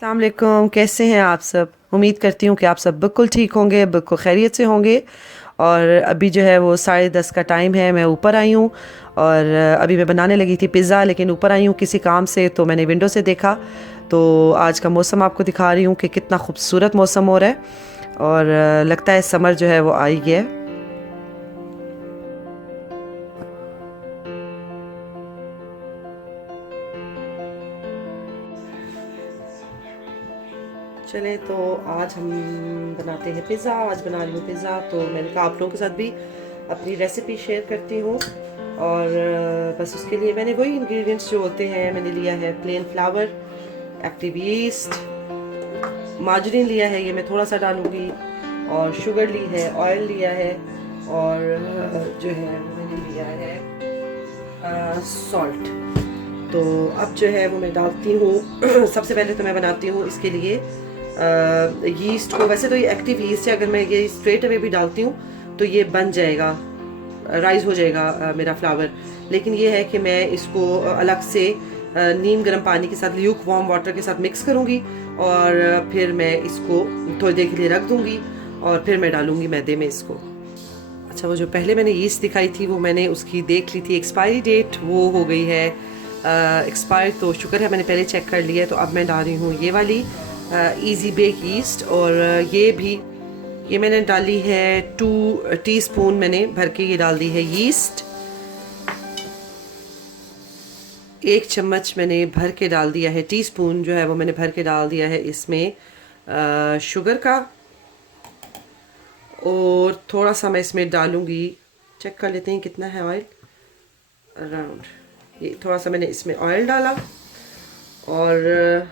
अस्सलाम वालेकुम, कैसे हैं आप सब। उम्मीद करती हूँ कि आप सब बिल्कुल ठीक होंगे, बिल्कुल खैरियत से होंगे। और अभी जो है वो 10:30 का टाइम है, मैं ऊपर आई हूँ और अभी मैं बनाने लगी थी पिज़्ज़ा, लेकिन ऊपर आई हूँ किसी काम से तो मैंने विंडो से देखा तो आज का मौसम आपको दिखा रही हूँ कि कितना खूबसूरत मौसम हो रहा है और लगता है समर जो है वो आ ही गया है। चले तो आज हम बनाते हैं पिज़्ज़ा। आज बना रही हूँ पिज़्ज़ा, तो मैंने कहा आप लोगों के साथ भी अपनी रेसिपी शेयर करती हूँ। और बस उसके लिए मैंने वही इंग्रेडिएंट्स जो होते हैं मैंने लिया है plane flower, active yeast, margarine लिया है, ये मैं थोड़ा सा डालूँगी, और शुगर ली है, ऑयल लिया है, और जो है मैंने लिया है सॉल्ट। तो अब जो है वो मैं डालती हूँ सबसे पहले तो मैं बनाती हूँ इसके लिए यीस्ट को। वैसे तो ये एक्टिव यीस्ट है, अगर मैं ये स्ट्रेट अवे भी डालती हूँ तो ये बन जाएगा, राइज हो जाएगा मेरा फ्लावर। लेकिन ये है कि मैं इसको अलग से नीम गर्म पानी के साथ, ल्यूक वार्म वाटर के साथ मिक्स करूँगी और फिर मैं इसको थोड़ी देर के लिए रख दूँगी और फिर मैं डालूँगी मैदे में इसको। अच्छा, वो जो पहले मैंने यीस्ट दिखाई थी वो मैंने उसकी देख ली थी एक्सपायरी डेट, वो हो गई है एक्सपायर। तो शुक्र है मैंने पहले चेक कर लिया है। तो अब मैं डाल रही हूँ ये वाली इजी बेक यीस्ट, और ये मैंने डाली है 2 टीस्पून मैंने भर के ये डाल दी है यीस्ट। 1 चम्मच मैंने भर के डाल दिया है, टीस्पून जो है वो मैंने भर के डाल दिया है इसमें शुगर का। और थोड़ा सा मैं इसमें डालूँगी, चेक कर लेते हैं कितना है ऑयल, अराउंड ये थोड़ा सा मैंने इसमें ऑयल डाला, और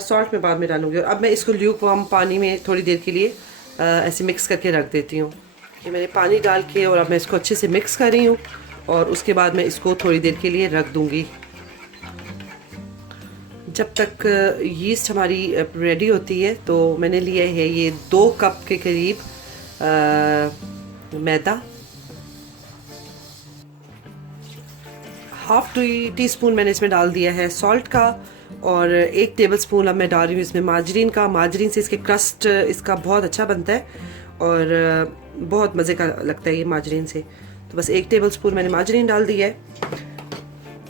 सॉल्ट में बाद में डालूंगी। और अब मैं इसको ल्यूक वार्म पानी में थोड़ी देर के लिए ऐसे मिक्स करके रख देती हूँ। ये मैंने पानी डाल के और अब मैं इसको अच्छे से मिक्स कर रही हूँ, और उसके बाद मैं इसको थोड़ी देर के लिए रख दूँगी जब तक यीस्ट हमारी रेडी होती है। तो मैंने लिया है ये 2 कप के करीब मैदा, हाफ टी स्पून मैंने इसमें डाल दिया है सॉल्ट का, और 1 टेबल स्पून अब मैं डाल रही हूँ इसमें मार्जरीन का। मार्जरीन से इसके क्रस्ट इसका बहुत अच्छा बनता है और बहुत मज़े का लगता है ये मार्जरीन से। तो बस 1 टेबल स्पून मैंने मार्जरीन डाल दिया है।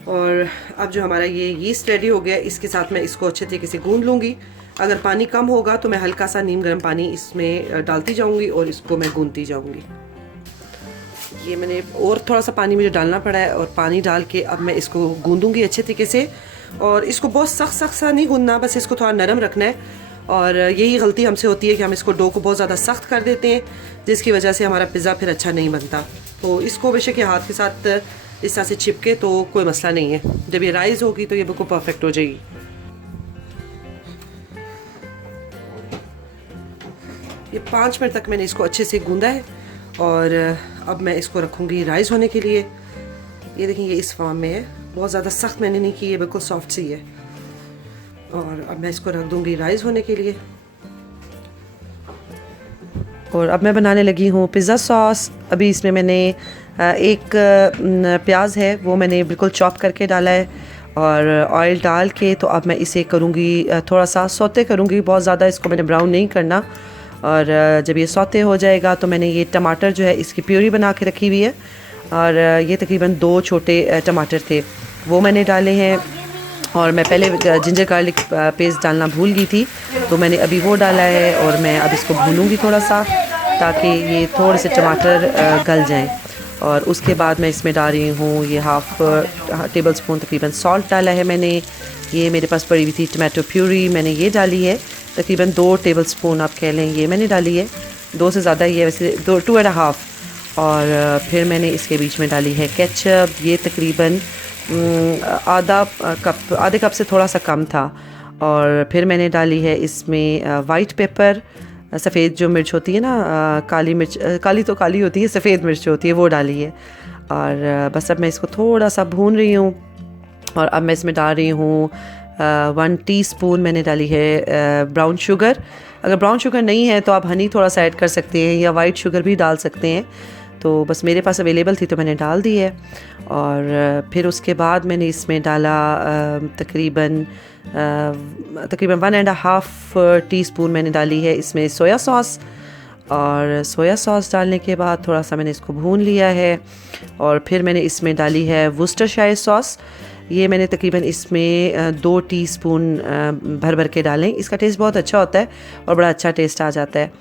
और अब जो हमारा ये यीस्ट रेडी हो गया, इसके साथ मैं इसको अच्छे तरीके से गूंद लूँगी। अगर पानी कम होगा तो मैं हल्का सा नीम गर्म पानी इसमें डालती जाऊँगी और इसको मैं गूंदती जाऊँगी। ये मैंने और थोड़ा सा पानी मुझे डालना पड़ा है, और पानी डाल के अब मैं इसको गूंदूंगी अच्छे तरीके से। और इसको बहुत सख्त सख्त सा नहीं गूंदना, बस इसको थोड़ा नरम रखना है। और यही गलती हमसे होती है कि हम इसको डो को बहुत ज़्यादा सख्त कर देते हैं, जिसकी वजह से हमारा पिज़्ज़ा फिर अच्छा नहीं बनता। तो इसको बेशक ये हाथ के साथ इस तरह से चिपके तो कोई मसला नहीं है, जब ये राइज होगी तो ये बिल्कुल परफेक्ट हो जाएगी। ये 5 मिनट तक मैंने इसको अच्छे से गूंदा है, और अब मैं इसको रखूँगी राइस होने के लिए। ये देखें, ये इस फॉर्म में है, बहुत ज़्यादा सख्त मैंने नहीं की, ये बिल्कुल सॉफ्ट सी है। और अब मैं इसको रख दूँगी राइस होने के लिए। और अब मैं बनाने लगी हूँ पिज़्ज़ा सॉस। अभी इसमें मैंने एक प्याज है वो मैंने बिल्कुल चॉप करके डाला है, और ऑयल डाल के तो अब मैं इसे करूँगी थोड़ा सा सौते करूँगी, बहुत ज़्यादा इसको मैंने ब्राउन नहीं करना। और जब ये सौते हो जाएगा तो मैंने ये टमाटर जो है इसकी प्यूरी बना के रखी हुई है, और ये तकरीबन 2 छोटे टमाटर थे वो मैंने डाले हैं। और मैं पहले जिंजर गार्लिक पेस्ट डालना भूल गई थी, तो मैंने अभी वो डाला है, और मैं अब इसको भूनूंगी थोड़ा सा ताकि ये थोड़े से टमाटर गल जाएं। और उसके बाद मैं इसमें डाल रही हूँ ये हाफ टेबल स्पून तकरीबन सॉल्ट डाला है मैंने। ये मेरे पास पड़ी हुई थी टमाटो प्यूरी, मैंने ये डाली है तकरीबन 2 टेबल स्पून आप कह लें, ये मैंने डाली है। 2 से ज़्यादा ही है वैसे, 2.5। और फिर मैंने इसके बीच में डाली है केचप, ये तकरीबन आधे कप से थोड़ा सा कम था। और फिर मैंने डाली है इसमें वाइट पेपर, सफ़ेद जो मिर्च होती है ना, काली मिर्च, काली तो काली होती है, सफ़ेद मिर्च होती है वो डाली है। और बस अब मैं इसको थोड़ा सा भून रही हूँ, और अब मैं इसमें डाल रही हूँ 1 टीस्पून मैंने डाली है ब्राउन शुगर। अगर ब्राउन शुगर नहीं है तो आप हनी थोड़ा सा ऐड कर सकते हैं, या वाइट शुगर भी डाल सकते हैं। तो बस मेरे पास अवेलेबल थी तो मैंने डाल दी है। और फिर उसके बाद मैंने इसमें डाला तकरीबन 1.5 टीस्पून मैंने डाली है इसमें सोया सॉस। और सोया सॉस डालने के बाद थोड़ा सा मैंने इसको भून लिया है। और फिर मैंने इसमें डाली है वुस्टरशायर सॉस। ये मैंने तकरीबन इसमें 2 टीस्पून भर भर के डालें। इसका टेस्ट बहुत अच्छा होता है और बड़ा अच्छा टेस्ट आ जाता है।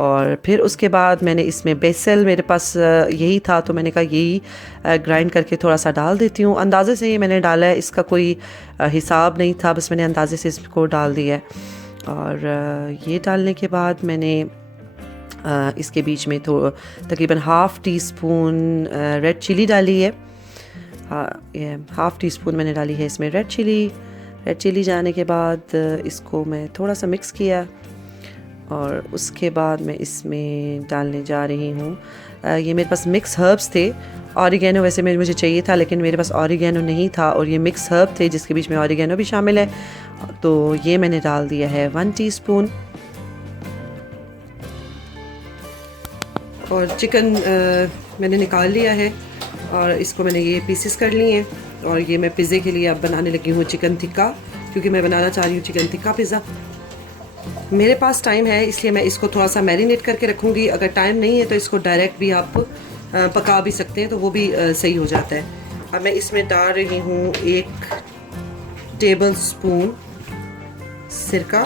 और फिर उसके बाद मैंने इसमें बेसल, मेरे पास यही था तो मैंने कहा यही ग्राइंड करके थोड़ा सा डाल देती हूँ। अंदाज़े से ही मैंने डाला है, इसका कोई हिसाब नहीं था, बस मैंने अंदाज़े से इसको डाल दिया है। और ये डालने के बाद मैंने इसके बीच में तो तकरीबन 1/2 टीस्पून रेड चिली डाली है। ये 1/2 टीस्पून मैंने डाली है इसमें रेड चिली जाने के बाद इसको मैं थोड़ा सा मिक्स किया। और उसके बाद मैं इसमें डालने जा रही हूँ, ये मेरे पास मिक्स हर्ब्स थे। ऑरिगेनो वैसे मुझे चाहिए था लेकिन मेरे पास ऑरिगेनो नहीं था, और ये मिक्स हर्ब थे जिसके बीच में ऑरिगेनो भी शामिल है। तो ये मैंने डाल दिया है 1 टीस्पून। और चिकन मैंने निकाल लिया है और इसको मैंने ये पीसेस कर लिए हैं। और ये मैं पिज़्ज़े के लिए अब बनाने लगी हूँ चिकन टिक्का, क्योंकि मैं बनाना चाह रही हूँ चिकन टिक्का पिज़्ज़ा। मेरे पास टाइम है इसलिए मैं इसको थोड़ा सा मैरिनेट करके रखूँगी। अगर टाइम नहीं है तो इसको डायरेक्ट भी आप पका भी सकते हैं, तो वो भी सही हो जाता है। अब मैं इसमें डाल रही हूँ 1 टेबल स्पून सिरका,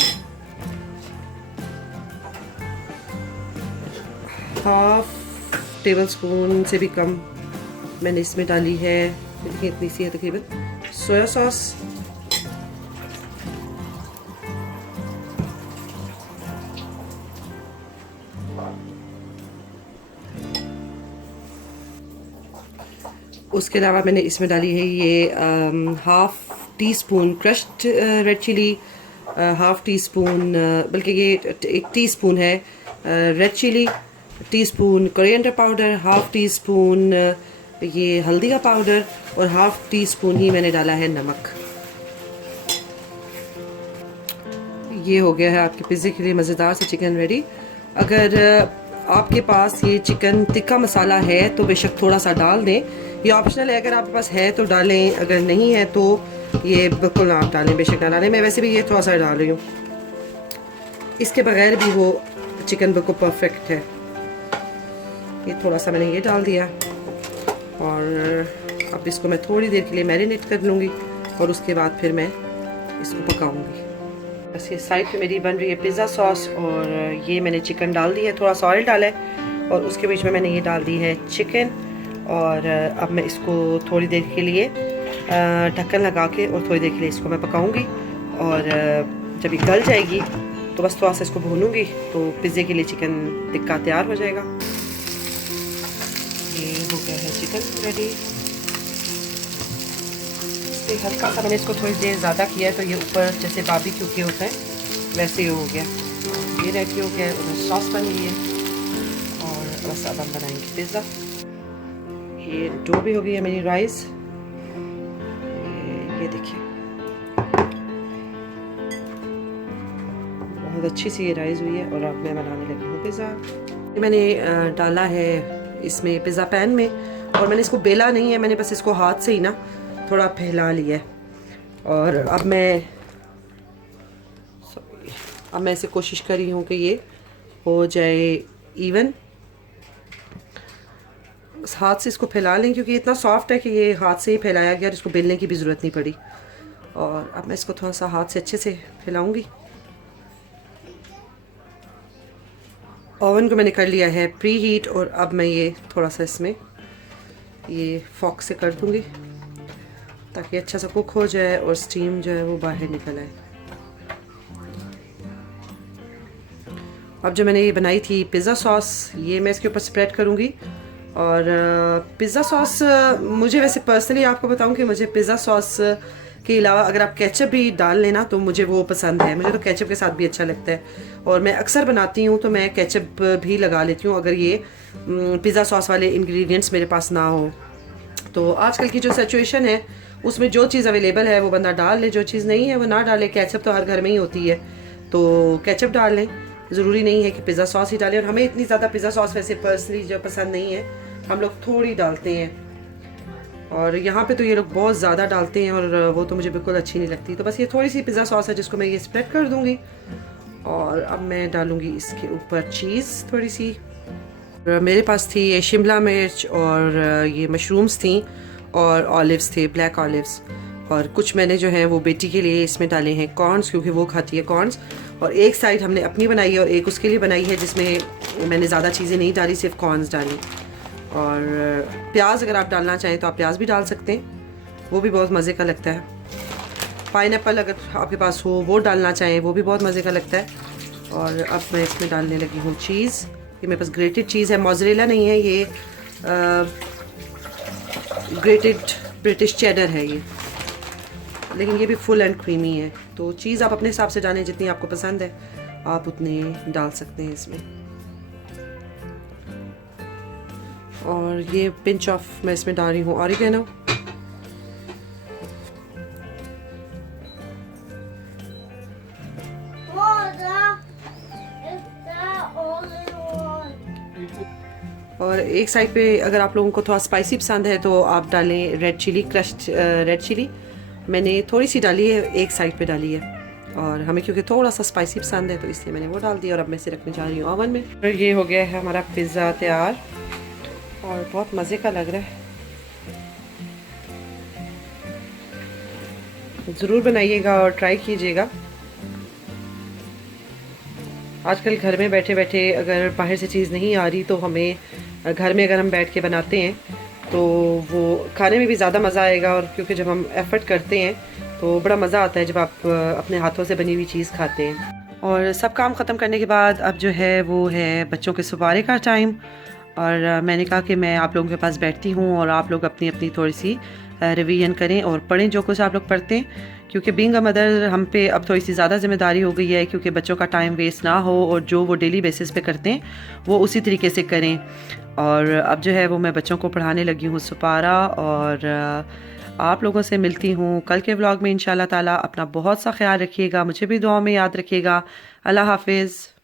1/2 टेबल स्पून से भी कम मैंने इसमें डाली है, देखिए इतनी सी है तकरीबन, सोया सॉस। उसके अलावा मैंने इसमें डाली है ये 1/2 teaspoon crushed red chili, 1/2 teaspoon बल्कि ये 1 टीस्पून है red chili, teaspoon coriander powder, 1/2 teaspoon ये हल्दी का पाउडर, और 1/2 टीस्पून ही मैंने डाला है नमक। ये हो गया है आपके पिज़्ज़े के लिए मज़ेदार से चिकन रेडी। अगर आपके पास ये चिकन टिक्का मसाला है तो बेशक थोड़ा सा डाल दें, ये ऑप्शनल है। अगर आपके पास है तो डालें, अगर नहीं है तो ये बिल्कुल ना आप डालें, बेशक ना डालें। मैं वैसे भी ये थोड़ा सा डाल रही हूँ, इसके बगैर भी वो चिकन बिल्कुल परफेक्ट है। ये थोड़ा सा मैंने ये डाल दिया और अब इसको मैं थोड़ी देर के लिए मैरिनेट कर लूँगी और उसके बाद फिर मैं इसको पकाऊँगी। बस ये साइड पे मेरी बन रही है पिज़्ज़ा सॉस, और ये मैंने चिकन डाल दी है, थोड़ा सा ऑयल डाला है और उसके बीच में मैंने ये डाल दी है चिकन। और अब मैं इसको थोड़ी देर के लिए ढक्कन लगा के और थोड़ी देर के लिए इसको मैं पकाऊंगी। और जब ये गल जाएगी तो बस थोड़ा सा इसको भूनूंगी तो पिज़्ज़े के लिए चिकन टिक्का तैयार हो जाएगा। ये हो गया है चिकन रेडी। हल्का सा मैंने इसको थोड़ी देर ज़्यादा किया है तो ये ऊपर जैसे बारबेक्यू के होता है वैसे ही हो गया। ये रेडी हो गया है, उधर सॉस बन गई है और बस अब हम बनाएंगे पिज़्ज़ा। ये डो भी हो गई है मेरी राइस, ये देखिए बहुत अच्छी सी ये राइस हुई है। और अब मैं बनाने लगी हूँ पिज़्ज़ा। ये मैंने डाला है इसमें पिज़्ज़ा पैन में, और मैंने इसको बेला नहीं है, मैंने बस इसको हाथ से ही ना थोड़ा फैला लिया है। और अब मैं ऐसे कोशिश कर रही हूँ कि ये हो जाए इवन। हाथ से इसको फैला लें क्योंकि इतना सॉफ्ट है कि ये हाथ से ही फैलाया गया और इसको बेलने की भी ज़रूरत नहीं पड़ी। और अब मैं इसको थोड़ा सा हाथ से अच्छे से फैलाऊंगी। ओवन को मैंने कर लिया है प्री हीट, और अब मैं ये थोड़ा सा इसमें ये फॉक से कर दूंगी ताकि अच्छा सा कुक हो जाए और स्टीम जो है वो बाहर निकल आए। अब जो मैंने ये बनाई थी पिज़्ज़ा सॉस, ये मैं इसके ऊपर स्प्रेड करूँगी। और पिज़्ज़ा सॉस मुझे वैसे पर्सनली आपको बताऊं कि मुझे पिज़्ज़ा सॉस के अलावा अगर आप केचप भी डाल लेना तो मुझे वो पसंद है। मुझे तो केचप के साथ भी अच्छा लगता है, और मैं अक्सर बनाती हूँ तो मैं केचप भी लगा लेती हूँ अगर ये पिज़्ज़ा सॉस वाले इंग्रेडिएंट्स मेरे पास ना हो। तो आजकल की जो सिचुएशन है उसमें जो चीज़ अवेलेबल है वो बंदा डाल ले, जो चीज़ नहीं है वो ना डाले। केचप तो हर घर में ही होती है तो केचप डाल लें, ज़रूरी नहीं है कि पिज़्ज़ा सॉस ही डालें। और हमें इतनी ज़्यादा पिज़्ज़ा सॉस वैसे पर्सनली जो पसंद नहीं है, हम लोग थोड़ी डालते हैं, और यहाँ पे तो ये लोग बहुत ज़्यादा डालते हैं और वो तो मुझे बिल्कुल अच्छी नहीं लगती। तो बस ये थोड़ी सी पिज़्ज़ा सॉस है जिसको मैं ये स्प्रेड कर दूँगी, और अब मैं डालूँगी इसके ऊपर चीज़ थोड़ी सी। मेरे पास थी ये शिमला मिर्च और ये मशरूम्स थी और ऑलिव्स थे, ब्लैक ऑलिव्स, और कुछ मैंने जो है वो बेटी के लिए इसमें डाले हैं कॉर्न्स, क्योंकि वो खाती है कॉर्न्स। और एक साइड हमने अपनी बनाई है और एक उसके लिए बनाई है जिसमें मैंने ज़्यादा चीज़ें नहीं डाली, सिर्फ कॉर्न्स डाली। और प्याज अगर आप डालना चाहें तो आप प्याज भी डाल सकते हैं, वो भी बहुत मज़े का लगता है। पाइनएप्पल अगर आपके पास हो वो डालना चाहें, वो भी बहुत मज़े का लगता है। और अब मैं इसमें डालने लगी हूँ चीज़। ये मेरे पास ग्रेटेड चीज़ है, मोज़रेला नहीं है, ये ग्रेटेड ब्रिटिश चेडर है ये, लेकिन ये भी फुल एंड क्रीमी है। तो चीज़ आप अपने हिसाब से डालें, जितनी आपको पसंद है आप उतने डाल सकते हैं इसमें। और ये पिंच ऑफ मैं इसमें डाल रही हूँ ऑरिगेनो। और एक साइड पे अगर आप लोगों को थोड़ा स्पाइसी पसंद है तो आप डालें red chili, crushed red chili. मैंने थोड़ी सी डाली है, एक साइड पे डाली है, और हमें क्योंकि थोड़ा सा स्पाइसी पसंद है तो इसलिए मैंने वो डाल दिया। और अब मैं इसे रखने जा रही हूँ ओवन में। और ये हो गया है हमारा पिज़्ज़ा तैयार और बहुत मज़े का लग रहा है। ज़रूर बनाइएगा और ट्राई कीजिएगा। आजकल घर में बैठे बैठे अगर बाहर से चीज़ नहीं आ रही तो हमें घर में अगर हम बैठ के बनाते हैं तो वो खाने में भी ज़्यादा मज़ा आएगा। और क्योंकि जब हम एफ़र्ट करते हैं तो बड़ा मज़ा आता है जब आप अपने हाथों से बनी हुई चीज़ खाते हैं। और सब काम ख़त्म करने के बाद अब जो है वो है बच्चों के सुपारे का टाइम। और मैंने कहा कि मैं आप लोगों के पास बैठती हूँ और आप लोग अपनी अपनी थोड़ी सी रिवीजन करें और पढ़ें जो कुछ आप लोग पढ़ते हैं, क्योंकि बीइंग अ मदर हम पे अब थोड़ी सी ज़्यादा ज़िम्मेदारी हो गई है, क्योंकि बच्चों का टाइम वेस्ट ना हो और जो वो डेली बेसिस पे करते हैं वो उसी तरीके से करें। और अब जो है वो मैं बच्चों को पढ़ाने लगी हूँ सुपारा। और आप लोगों से मिलती हूँ कल के व्लॉग में इंशाल्लाह ताला। अपना बहुत सा ख्याल रखिएगा, मुझे भी दुआ में याद रखिएगा। अल्लाह हाफिज़।